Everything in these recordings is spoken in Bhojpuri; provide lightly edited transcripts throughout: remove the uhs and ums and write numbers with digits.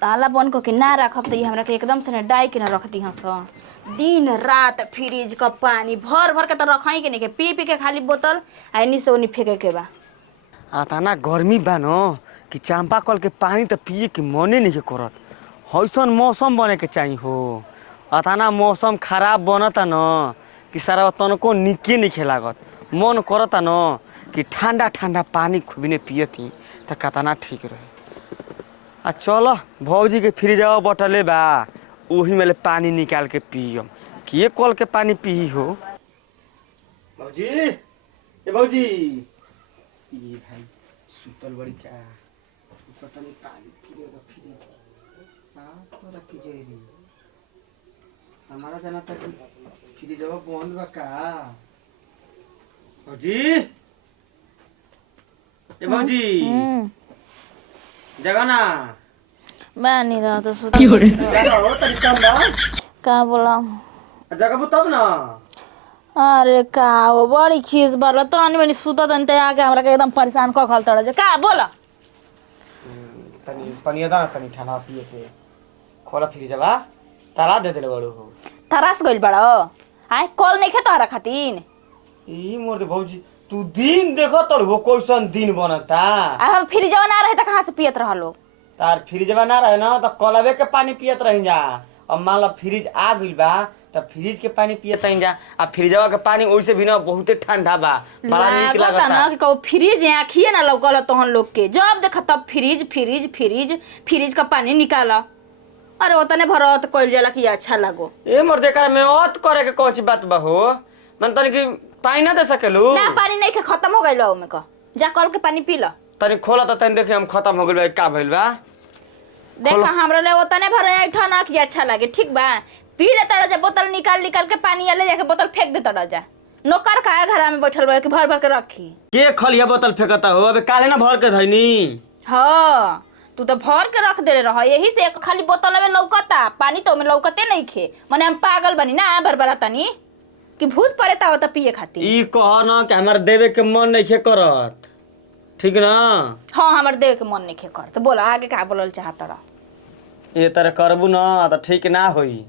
ताला बंद करके ना रखब तो हमरा के एकदम से डाई के ना रख दी हस। दिन रात फ्रिज का पानी भर भर के तो रखाई के नहीं के पी पी के खाली बोतल आइनी से ओनी फेंके के बा। आताना गर्मी बा न कि चांपा कल के पानी तो पिए के मने नहीं करत। हईसन मौसम बने के चाहिए हो। अताना मौसम खराब बनता न कि सारा तनको निके नहीं लागत। मन करता न कि ठंडा ठंडा पानी खुबिने पियती तो कतना ठीक रहे। आ चलो भौजी के फ्रिजवा बटले बा वही में पानी निकाल के पियम कि कल के पानी पी हो। भौजी ए भौजी ये भाई सुतल बड़ी क्या पता नहीं पानी पिएगा फ्रिज तो रखी जाएगी हमारा जाना था कि फ्रिजवा बंद बा का। भौजी ए भौजी जगह ना बानी दा तो सुत जगह हो तनी कम बा का बोला जगह तब ना। अरे का वो बड़ी खीस बरला तो अनि बनी सुता तन ते आके हमरा के एकदम परेशान क खल तड़ जे का बोला तनी पनिया दा तनी ठंडा पिए के खोला फ्रिजवा ताला दे देले बड़ो हो। तरास गइल बड़ा आय कॉल नहीं खे तोहरा खातिन ई मोर दे भौजी तू दिन देखो तड़ हो कैसन दिन बनता। आ हम फ्रिज ना रहे त कहां से पियत रहलो। तार फ्रिजवा ना रहे ना तो कलवे के पानी पियत रही जा। अब मान लो फ्रिज आ गइल बा तो फ्रिज के पानी पियत रही जा। आ फ्रिजवा के पानी ओइसे भी ना बहुते ठंडा बा बड़ा नीक लागता ना कि कहो फ्रिज आखिए ना लौकल तोहन लोग के जब देख तब फ्रिज फ्रिज फ्रिज फ्रिज का पानी निकाला। अरे ओतने भरत कइल जाला कि अच्छा लागो। ए मोर देखा में औत करे के कोची बात बा हो। मन तनी कि पानी ना दे सकेलू ना पानी नहीं के खत्म हो गइल ओमे का जा कल के पानी पी ल। तनी खोला तो तनी देखे हम खत्म हो गइल बा का भइल बा। देखा हमरा ले ओतने भर ऐठा ना कि अच्छा लागे ठीक बा पी ले तड़ा जा बोतल निकाल निकाल के पानी ले जाके बोतल फेंक दे तड़ा जा। नौकर का घर में बैठल बा कि भर भर के रखी के खलिया बोतल फेंकता हो। अबे काले ना भर के धइनी। हां तू तो भर के रख देले रह यही से एक खाली बोतल में लौकता पानी तो में लौकते नहीं खे माने हम पागल बनी ना बरबरा तनी कि भूत पड़े ता होता पिए खातिर। ई कह ना कि हमर देवे के मन नहीं खे करत ठीक ना। हां हमर देवे के मन नहीं खे कर तो बोला आगे का बोलल चाहत रह। ए तरह करबू ना तो ठीक ना होई।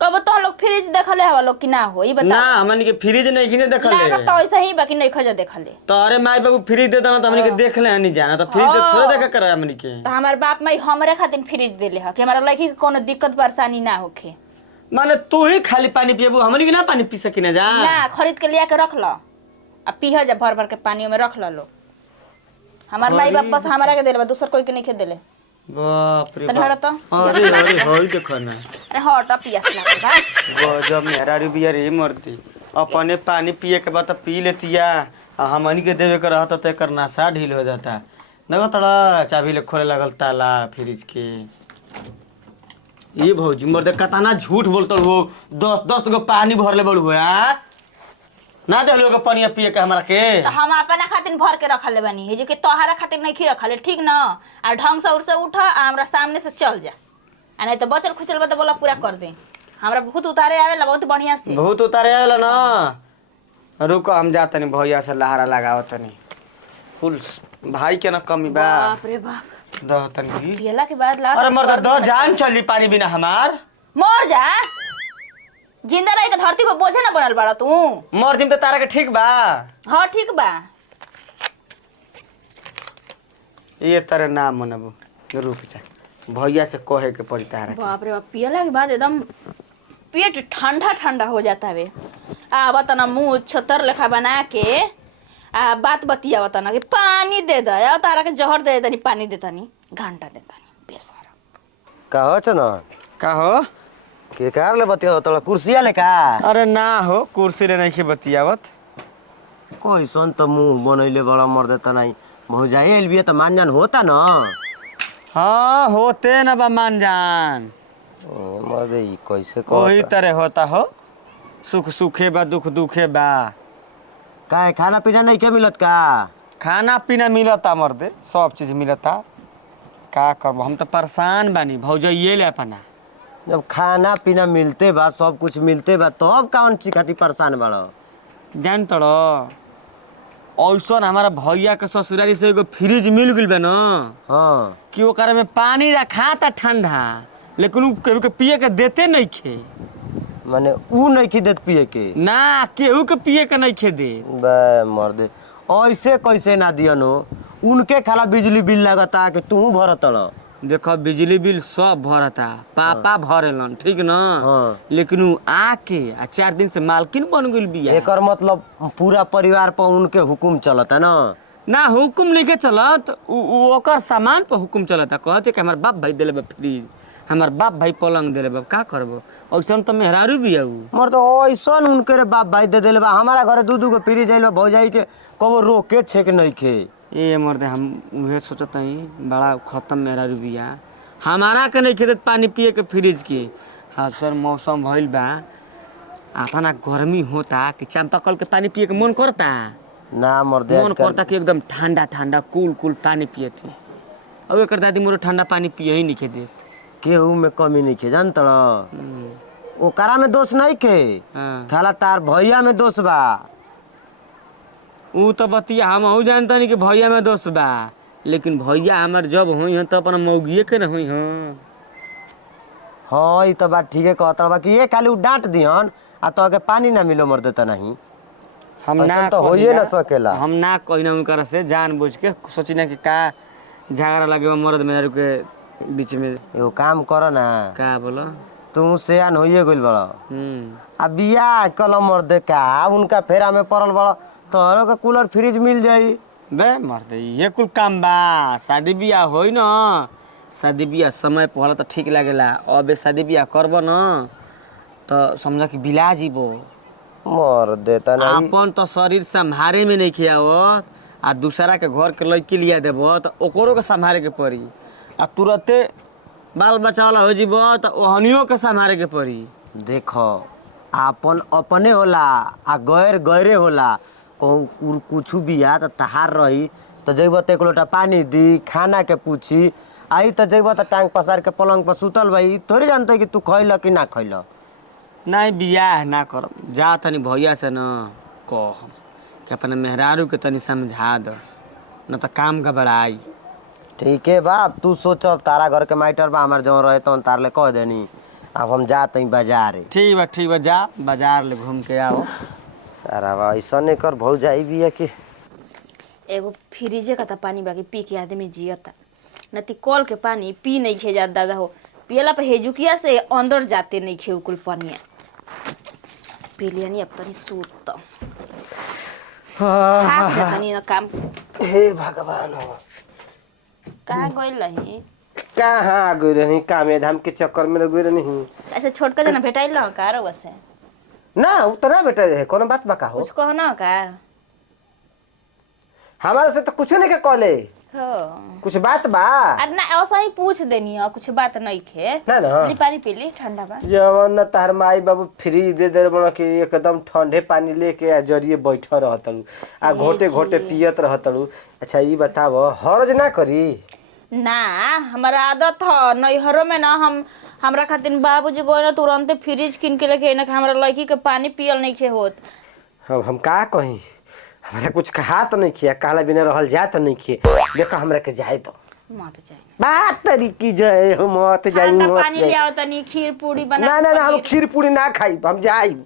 कब तो लोग फ्रिज देखले हवा लोग कि ना हो ई बता ना हमन के फ्रिज नहीं किने देखले लागत तो ऐसा ही बाकी नहीं खजा देखले तो अरे माई बाबू फ्रिज देता ना तो हमन के देख ले नहीं जाना तो फ्रिज थोड़े देखे करे हमन के। तो हमार बाप माई हमरे खातिर फ्रिज देले ह कि हमारा लड़की के कोनो दिक्कत परेशानी ना होखे। माने तू ही खाली पानी पिएबू हमन के ना पानी पी सकिने जा। ना खरीद के लिया के रख ल आ पीह जा भर भर के पानी में रख ल लो। हमार माई बाप बस हमरा के देले बा दूसर कोई के नहीं खे देले। बाप रे बाप तो अरे अरे होई देखो ना अरे हट पियास लागल बा गजब मेरा रू बिया रे मरती अपने पानी पिए के बाद पी लेतिया हमन के देवे के रहता तो एकर नशा ढील हो जाता। देखो तड़ा चाबी ले खोले लगल ताला फ्रिज के। ये भौजी मर्दे कतना झूठ बोलत हो 10 गो पानी भरले बड़ हुआ ना देलो के पानी पिए के हमरा के। तो हम अपना खातिर भर के रखले बानी हे जो कि तोहरा खातिर नहीं खी रखले ठीक ना। आ ढंग से उड़ से उठ आ हमरा सामने से चल जा आ नहीं तो बचल खुचल बा तो बोला पूरा कर दे। हमरा भूत उतारे आवेला बहुत बढ़िया से भूत उतारे आवेला ना। रुको हम जातनी भैया से लहरा लगावतनी फुल भाई के ना कमी बा। बाप रे बाप द तनी पियला के बाद ला अरे मर्द द जान चली पानी बिना हमार मर जा जिंदा रह के धरती पे बोझे ना बनल बाड़ा तू। मर जिम तो तारा के ठीक बा। हां ठीक बा ये तरह ना मनबू रुक जा भैया से कहे के पड़ी तारा के। बाप रे बाप पियला के बाद एकदम पेट ठंडा ठंडा हो जाता है। आ बतना मुंह छतर लेखा बना के आ बात बतिया बतना कि पानी दे दे या तारा के जहर दे दनी पानी दे तनी घंटा दे तनी बेसारा का हो छ न का हो के कार ले बतिया तोला कुर्सिया ले का। अरे ना हो कुर्सी ले नहीं के बतियावत कैसन त मुंह बनैले बड़ा मर देता नहीं भौजाई एलबिया त मानजान होता न। हाँ होते न बा मान जान मर दे ई कैसे वही को तरह होता हो सुख सुखे बा दुख दुखे बा। का खाना पीना नहीं के मिलत का। खाना पीना मिलता मर्दे सब चीज मिलता का करब हम तो परेशान बानी भौजाइए ले अपना। जब खाना पीना मिलते बा सब कुछ मिलते बा तब कौन चीज खातिर परेशान बाड़ो। जान तड़ो ऐसन हमारा भैया के ससुरारी से एगो फ्रिज मिल गइल बा न हाँ कि ओकरा में पानी रखाता ठंडा, लेकिन उ केहू के पिए के देते नहीं खे। माने ऊ नहीं की देत पिए के ना केहू के पिए के नहीं खे दे। बे मर्दे ऐसे कैसे ना दियन हो, उनके खाला बिजली बिल लगता कि तू भरतल। देखो बिजली बिल सब भरता, पापा भरेलन ठीक न। हाँ। लेकिन उ आके 4 दिन से मालकिन बन गइल बिया। एकर मतलब पूरा परिवार पर उनके हुकुम चलता ना। ना हुकुम नहीं के चलत, ओकर सामान पर हुकुम चलता। कहते कि हमार बाप भाई देले बा फ्रिज, हमार बाप भाई पलंग देले बा, का करबो। ऐसन तो मेहरारू बिया उ। मर्द ऐसन उनके रे बाप भाई दे देले बा। हमारा घरे दू गो फ्रिज आइल बा, भौजाई के कबो रोके छे के नहीं खे। ए मर्दे हम उहे सोचत हई बड़ा खत्म मेहरारू बिया। हमारा के नहीं खेदत पानी पिए के फ्रिज के। हाँ सर मौसम भइल बा, अपना गर्मी होता कि चापाकल के पानी पिए के मन करता। ना मर्दे मन करता कि एकदम ठंडा ठंडा कूल कूल पानी पिए थे। अब एकर दादी मोर ठंडा पानी पिए ही नहीं खे देत। केहू में कमी नहीं खे जानत न। ओकरा में दोष नहीं खे, हाँ। खाला तार भैया में दोष बा। ऊ तो बतिया हम जानता नहीं कि भैया में दोस्त बा, लेकिन भैया हमार जब हुई हैं तो अपना मौगिए के न हुई हैं। हाँ ये तो बात ठीक है कहता बा कि ये खाली उ डांट दिहन आ तो के पानी ना मिलो मर्दे त नहीं। हम ऐसन ना तो होइए ना सकेला। हम ना कहिना उनकर से जानबूझ के सोची ना कि का झगड़ा लगे बा मर्द मेहरारू के बीच में। एगो काम कर ना, का बोलो। तू सियान होइए गइल बड़ा हम्म। आ बियाह कल मर्दे का उनका फेरा में पड़ल बड़ा, तोहरो के कूलर फ्रिज मिल जाई। बे मर्दे ये कुल काम बा। शादी बियाह होई न, शादी बियाह समय पर होला तो ठीक लागेला। अब शादी बियाह करब न तो समझ कि बिला जीबो। मर्दे त नहीं। अपन तो शरीर संभारे में नहीं खियावत आ दूसरा के घर के लड़की लिया देबो तो ओकरो के संभारे के पड़ी। आ तुरते बाल बच्चा वाला हो जीबो तो ओहनियो के संभारे के पड़ी। देखो आपन अपने होला आ गैर गैरे होला। कहूँ कुछ बिया तो तहार रही तो जब एक लोटा पानी दी, खाना के पूछी, आई तो जब तो टांग पसार के पलंग पर सुतल भाई, थोड़ी जानते कि तू खैल कि ना खैल। नहीं बियाह ना करब, जा तनी भैया से न कह कि अपने मेहरारू के तनी समझा दो, न तो काम घबराई। ठीक है बाप, तू सोच तारा घर के माइटर बा, हमार जहाँ रहे तो तार ले कह देनी। अब हम जाते हैं बाजार। ठीक बा जा बाजार ले घूम के आओ। सारा बा ऐसा नहीं कर भौ जाई भी है कि एगो फ्रिजे का त पानी बाकी पी के आदमी जियता, न ती कल के पानी पी नहीं खे जात दादा हो। पियला पे हेजुकिया से अंदर जाते नहीं खे कुल पानी पी लिया नहीं। अब तनी सूत तनी न काम। हे भगवान हो, कहाँ गइल रही? कहाँ गई रही? कामे धाम के चक्कर में गई रही। ऐसे छोटका जना भेटाइल न का रउआ से? ना उतना बेटा रहे, कोनो बात बा का हो? कुछ कहो ना का? हमारे से तो कुछ नहीं के कहले। हो कुछ बात बा? अरे ना ऐसा ही पूछ देनी है, कुछ बात नहीं खे। ना ना ली पानी पी ली, ठंडा बा। जवन न तार माई बाबू फ्री दे दे बना कि एकदम ठंडे पानी लेके आ जरिए बैठा रहतलू आ घोटे घोटे पियत रहतलू। अच्छा ये बताव हरज ना करी? ना हमारा आदत है नैहरों में ना, हमरा खातिर बाबूजी गए तुरंत फ्रिज किन के लेके ना, हमरा लड़की के पानी पियल नहीं खे होत। हम का कही, हमरा कुछ कहा तो नहीं किया, कहला बिना रहल जा तो नहीं किए। देखो हमरा के जाए तो मत जाए बात तरी की जाए हो, मत जाई ठंडा मत पानी जाई। ले आओ तनी, खीर पूरी बना। ना ना ना हम खीर पूरी ना खाई, हम जाई।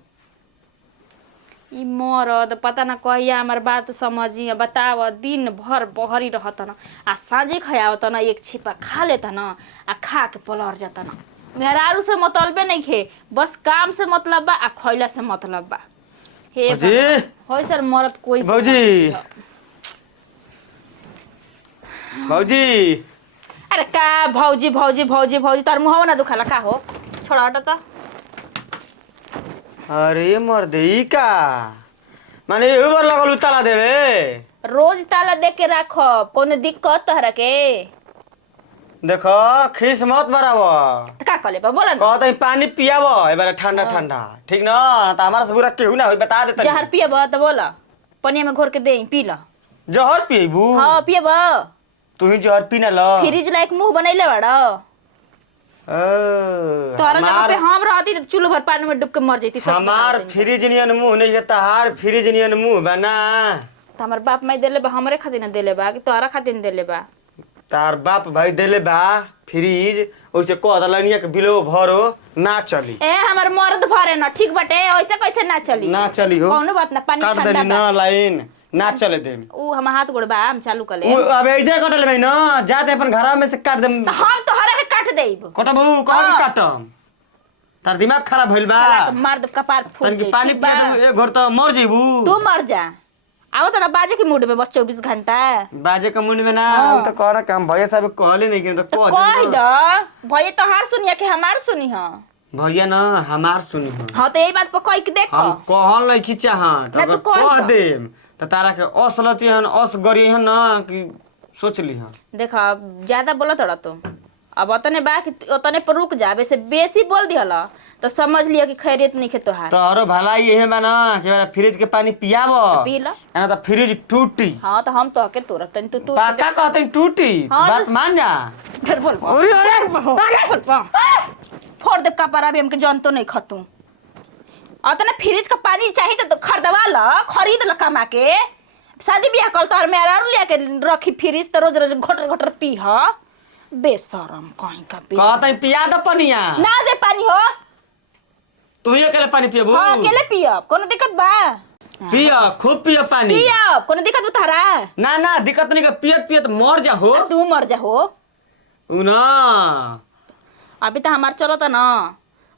ई मरद पता ना कहिया हमार बात समझी। बताव दिन भर बहरी रहता ना, आ साँझे खयावत ना एक छिपा खा लेता ना, आ खा के पलर जाता ना। मेहरारू से मतलबे नहीं खे, बस काम से मतलब बा आ खैला से मतलब बा। हे भौजी! होय सर मरद कोई भौजी! भौजी अरे का भौजी भौजी भौजी भौजी तार मुहवा ना दुखाला का हो? छोड़ा हट त। अरे मर्दे ई का माने एहू बार लगल ताला देवे? रोज ताला दे के राखब, कोनो दिक्कत तहरा के? देखो खीस मत बराब, त का कले बा बोला ना। कहते पानी पियाब एबारे ठंडा ठंडा ठीक न, तो हमारा से बुरा केहू ना होई, बता देता। जहर पियब त बोला, पनिया में घोर के दे पी ल। जहर पियबू? हाँ पियब। तू ही जहर पी ना ल। फ्रिज लायक मुंह बनैले बड़। तोरा जगह पे हम रहती तो चूल्हा भर पानी में डूब के मर जैती। हमार फ्रिज नियन मुंह नहीं है, तहार फ्रिज नियन मुंह बना। तो हमार बाप माई देले बा हमरे खातिर ना देले बा कि तोहरा खातिर ना देले बा? तार बाप भाई देले बा फ्रिज, ओइसे कह दलनिया के बिलो भरो ना चली। ए हमार मर्द भरे ना ठीक बाटे, ऐसे कैसे ना चली? ना चली हो, कौनो बात ना, पानी काट ठंडा देनी बा। ना लाइन ना चले देम। ऊ हम हाथ गोड़ बा हम चालू कर ले। अब ऐसे कटल भाई ना, जाते अपन घरा में से काट देम। तो हम तोहरा के काट देब। कटबू कह के काटम, तार दिमाग खराब भइल बा। साला के मार दे कपार फूट तनकी जाई, पानी ठीक पिया बा? दे, एक घर तो मर जइबू। तू मर जा। आओ तोरा बाजे के मूड में बस 24 घंटा। बाजे के मुंड में ना, हाँ। हम तो कह काम भैया साहब कहले नहीं कि तो तो कह कह दे। द भैया तोहार सुनिया कि हमार सुनी ह? भैया ना हमार सुनी हो, हां तो यही बात पर कह के देख। हम कहल नहीं कि चाहत, ना अगर तू कह कह द। देम तो तारा के असलती हन अस गरी हन ना कि सोच ली हन। देख ज्यादा बोलत रह तू, अब ओतने बा कि ओतने पर रुक जा, वैसे बेसी बोल दिहला तो समझ लिया कि खैरियत नहीं खे तोहार। तोहरो भलाई यही बा ना कि मेरा फ्रिज के पानी पियाबो, पी ला। ना तो फ्रिज टूटी। हां तो हम तो के तोरा तन तू पाका कहते हैं टूटी, हाँ। बात मान जा। फिर बोल पा। अरे अरे बोल पा। फोड़ दे कपड़ा भी हमके जान तो नहीं खतू। ओतने फ्रिज का पानी चाहिए तो खरीदवा ल, खरीद ल कमा के। शादी ब्याह कल तोहर मेरा लिया के रखी फ्रिज तो रोज रोज घटर घटर पी ह। बेशरम कहीं का बे। कहते हैं पिया दो पनिया, ना दे पानी हो। तू ही अकेले पानी पियबू। हां अकेले पियब, कोनो दिक्कत बा? पिया खूब पिया पानी। पियब, कोनो दिक्कत बा तोहरा? ना ना दिक्कत नहीं, पियत पियत मर जा हो। तू मर जा हो। उ ना अभी तो हमार चलो था ना,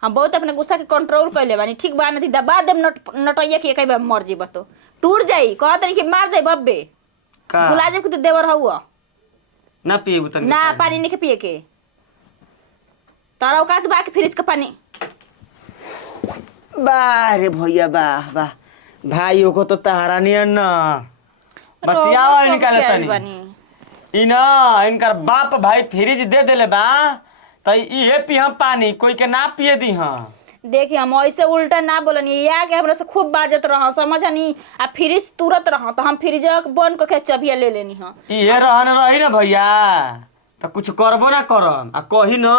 हम बहुत अपने गुस्सा के कंट्रोल कर ले बानी, ठीक बा? नहीं दबा देम नटैया के कई बार मर जीबा तो टूट जाई। कह तनी कि मार दे बब्बे, का भुला जे कि तू देवर हउआ। ना पिएबू तनी ना पानी नहीं के पिए के, तारा औकात बा के फ्रिज का पानी। वाह रे भैया वाह वाह, भाइयों को तो तारा नियन ना बतियावा इनका ले तनी। इना इनकर बाप भाई फ्रिज दे देले बा त इहे पिया पानी, कोई के ना पिए दी हां। देखिए हम ऐसे उल्टा ना बोलनी, या के हमरा से खूब बाजत रह समझनी, आ फ्रिज तुरत रह तो हम फ्रिज बंद करके चबिया ले लेनी हां। इहे रहन रही ना भैया तो कुछ करबो ना करम, आ कही ना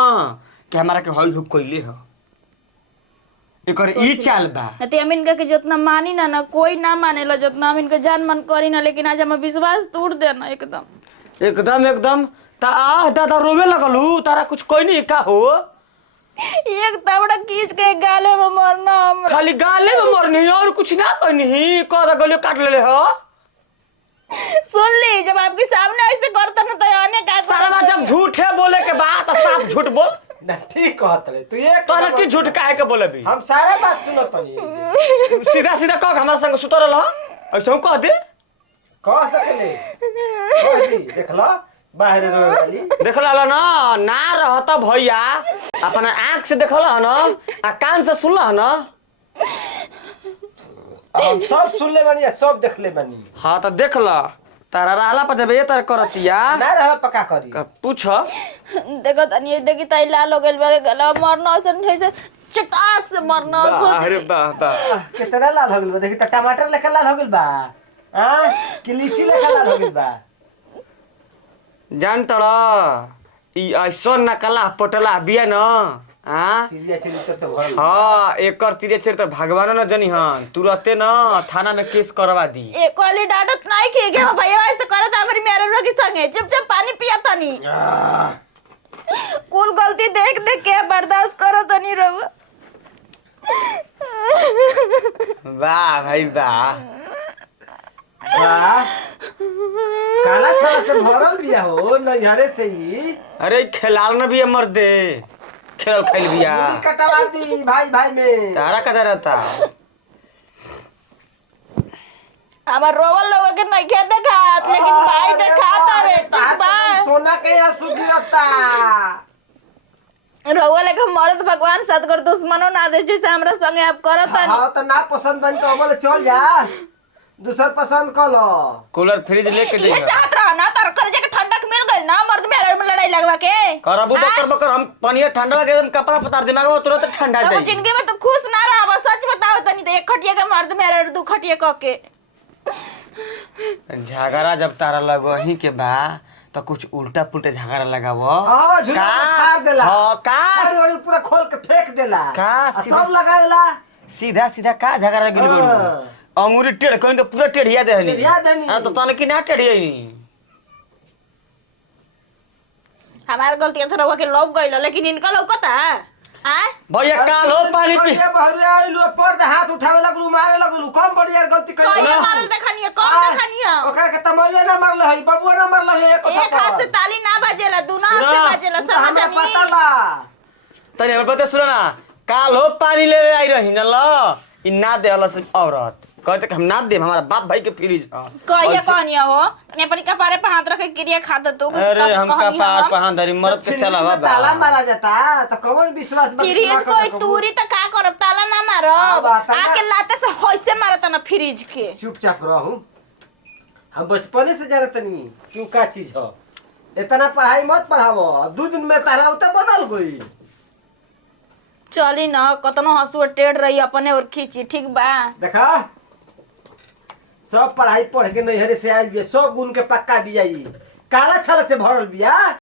कि हमारा के हई हुक कइले ह। एकर ई चाल बा। न ते हम इनका के जितना मानी ना ना कोई ना मानेला, जितना हम इनका जान मन करी ना, लेकिन आज हम विश्वास तोड़ देना एकदम। एकदम एकदम ता आ दादा रोवे लगलू, तारा कुछ कोई नहीं का हो। एक तबड़ा खींच के गाले में मरना हमरा। खाली गाले में मरनी और कुछ ना करनी, कदा गलियो काट लेले ह। सुन ली जब आपके सामने ऐसे करता ना तो आने का सारा जब झूठे बोले के बात तो साफ झूठ बोल ना ठीक कहत रे तू, ये तोरा की झूठ काहे के बोले भी। हम सारा बात सुनत हनी। सीधा सीधा कह हमरा संग सुतर रह, ऐसे कह दे। कह सकले कह दी, देखला बाहर रोए वाली देखला ना ना रहता भैया, अपना आंख से देखला ना आ कान से सुनला ना। हम सब सुन ले बानी, सब देख ले बानी। हां तो देखला तारा रहला पर जब ये तर करतिया ना रह पक्का करी। पूछ देखो तनी देखी ताई लाल हो गेल बा, गला मरना सन ऐसे चटाक से मरना अरे सोच। वाह वाह, कितना लाल हो गेल बा, देखी त टमाटर लेखा लाल हो गेल बा। हां कि लीची लेखा लाल हो गेल बा। जान तड़ा ई ऐसा नकला पटला बिया न। हां तिरिया चरित्र से भरल। हाँ एकर तीरे चरित्र भगवान न जनी हन, तुरते न थाना में केस करवा दी। एक वाली डांटत नहीं की के भैया ऐसे करत हमारी मेरे रोग के संगे चुपचाप पानी पिया तनी। कुल गलती देख देख के बर्दाश्त करत नहीं रहो। वाह भाई वाह, वाह काला छाला से भरल बिया हो नैहरे से ही। अरे खेलाल न भी मर दे, खेल खेल बिया मुड़ी कटवा दी भाई भाई में। तारा कदा रहता। हमार रोवल लोग के नहीं खे देखात, लेकिन भाई देखात हवे ठीक बा। सोना के आंसू गिरता। रोवल के मरद भगवान सदगुर दुश्मनो ना दे जैसे हमरा संगे आप करत नहीं। हां तो ना पसंद बन तो बोले चल जा, दूसर पसंद कर लो। कूलर फ्रिज लेके ये जाइए चाहत रहा ना तर कर के ठंडक मिल गई ना, मर्द मेरे में लड़ाई लगवा के करबू बकर बकर हम पानी ठंडा के कपड़ा पतार दिमाग में तुरंत ठंडा अब जाई। जिंदगी में तो खुश ना रहा, बस सच बताओ तनी तो एक खटिया के मर्द मेरे दू खटिया क के। झगड़ा जब तारा लगही के बा तो कुछ उल्टा पुल्टा झगड़ा लगावो। हां झुला फाड़ देला। हां का अरे पूरा खोल के फेंक देला। का सब लगावेला। सीधा सीधा का झगड़ा गिल बड़ू। अंगूरी टेढ़ कहीं तो पूरा टेढ़िया दे हनी टेढ़िया देहनी। तो तने कि ना टेढ़िया नहीं हमार गलती थोड़ा हुआ के लौक गइल लेकिन इनका लौकता आ भैया काल हो पानी पी ये बहरे आइलु पर दे हाथ उठावे लगलु मारे लगलु कम बड़ी यार गलती कर कहिया मारल देखनिया कौन देखनिया ओकर के तमैया ना मारल है बबुआ ना मारल है एक हाथ से ताली ना बजेला दूना हाथ से बजेला समझ हमरा नहीं पता बा तने हमर बता सुनो ना काल हो पानी लेवे आई रही न ल इ ना देहला से औरत कहते कि हम ना देब हमारा बाप भाई के फ्रिज ह कहिया कहनिया हो तने अपनी कपारे पे हाथ रख के क्रिया खा दे तू अरे हम कपार पहां धरी मरद के चला बाबा ताला मारा जाता तो कौन विश्वास फ्रिज कोई तूरी त का करब ताला ना मारब आके लाते से होइसे मारत ना फ्रिज के चुपचाप रहू हम बचपने से जानत नहीं क्यों का चीज हो इतना पढ़ाई मत पढ़ावो 2 दिन में तारा उते बदल गई चली ना कतनो हंसुआ टेढ़ रही अपने और खींची ठीक बा देखा सब पढ़ाई पढ़ के नैहरे से आयल बिया सब गुण के पक्का बिया काला छल से भरल बिया